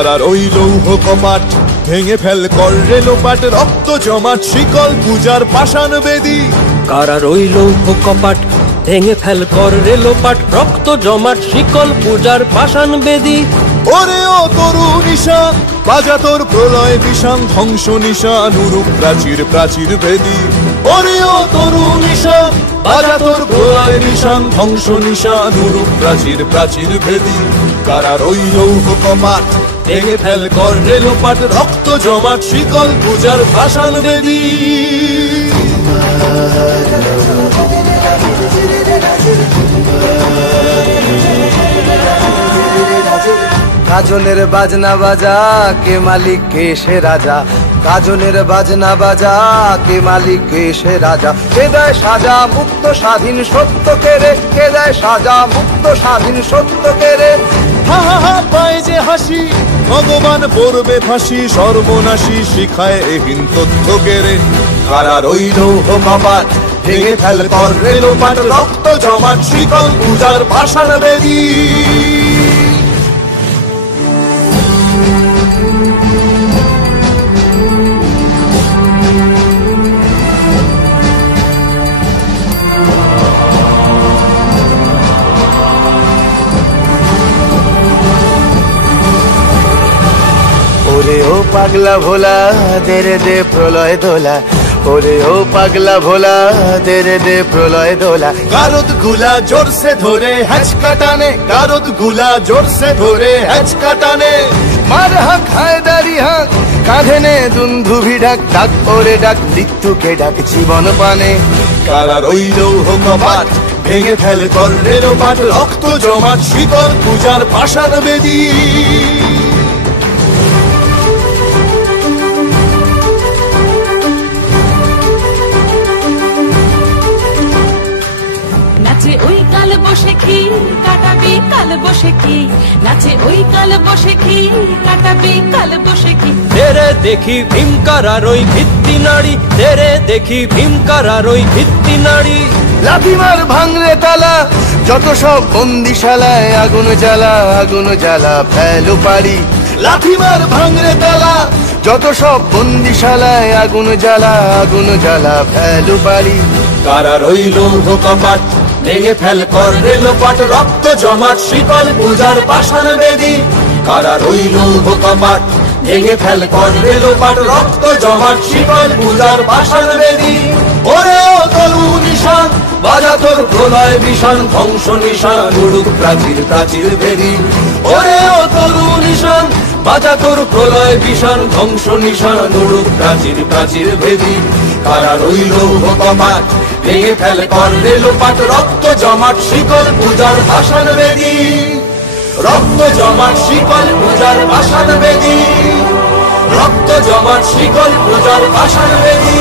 কারার ওই লৌহ কপাট ভেঙে ফেল কর রে লোপাট, রক্ত জমাট শিকল পূজার পাষাণ বেদী। কারার ওই লৌহ কপাট ভেঙে ফেল কর রে লোপাট, রক্ত জমাট শিকল পূজার পাষাণ বেদী। ওরে ও তরু নিশান বাজা তোর প্রলয় বিষান, ধ্বংস নিশান উরুপ প্রাচীর প্রাচীর ভেদী। ওরে ও তরু নিশান বাজা তোর প্রলয় বিষান, ধ্বংস নিশান উরুপ প্রাচীর প্রাচীর ভেদী। কারার ওই লৌহ কপাট ভেঙে ফেল কর রে লোপাট, রক্ত জমাট শিকল পূজার পাষাণ বেদী। গাজনের বাজনা বাজা কে মালিক কে সে রাজা, গাজনের বাজনা বাজা কে মালিক কে সে রাজা। কে দেয় সাজা মুক্ত স্বাধীন সত্য কেড়ে, কে দেয় সাজা মুক্ত স্বাধীন সত্য কেড়ে। হা হা হা পায় যে হাসি ভগবান পড়বে ফাঁসি, সর্বনাশী শিখায় এহীন তথ্য কেড়ে। কারার ওই লৌহ কপাট ভেঙে ফেল কর রে লোপাট, রক্ত জমাট শিকল পূজার পাষাণ বেদী। ওরে ও পাগলা ভোলা দে রে দে প্রলয় দোলা, ওরে ও পাগলা ভোলা দে রে দে প্রলয় দোলা। গারদ গুলা জোরসে ধরে হ্যাচকা টানে, গারদ গুলা জোরসে ধরে হ্যাচকা টানে। মার হাক হায়দারি হাক কাঁধে নে দুন্ধুভি ডাক, ডাক ওরে ডাক মৃত্যুকে ডাক জীবন পানে। কারার ওই লৌহ কপাট ভেঙে ফেল কর রে লোপাট, রক্ত জমাট শিকল পূজার পাষাণ বেদী। নাচে ওই কাল বসে কি কাটাবি কাল বসে কি, নাচে ওই কাল বসে কি কাটাবি কাল বসে কি। তেরে দেখি ভীমকারার ওই ভিত্তি নাড়ি, তেরে দেখি ভীমকারার ওই ভিত্তি নাড়ি। লাথিমার ভাঙরে তালা যত সব বন্দিশালায়, আগুন জ্বালা আগুন জ্বালা ফেলো পারি। লাথিমার ভাঙরে তালা যত সব বন্দিশালায়, আগুন জ্বালা আগুন জ্বালা ফেলো পারি। কারার ওই লৌহ কপাট ভেঙে ফেল কর রে লোপাট, রক্ত জমাট শিকল পূজার পাষাণ বেদী। কারার ওই লৌহ কপাট ভেঙে ফেল কর রে লোপাট, রক্ত জমাট শিকল পূজার পাষাণ বেদী। ওরে ও তরু নিশান বাজা তোর প্রলয় বিষান, ধ্বংস নিশান উড়ুক প্রাচীর প্রাচীর ভেদী। ওরে ও তরু নিশান বাজা তোর প্রলয় বিষান, ধ্বংস নিশান উড়ুক প্রাচীর প্রাচীর ভেদী। কারার ওই লৌহ কপাট ভেঙে ফেল কর রে লোপাট, রক্ত জমাট শিকল পূজার পাষাণ বেদী। রক্ত জমাট শিকল পূজার পাষাণ বেদী, রক্ত জমাট শিকল পূজার পাষাণ বেদী।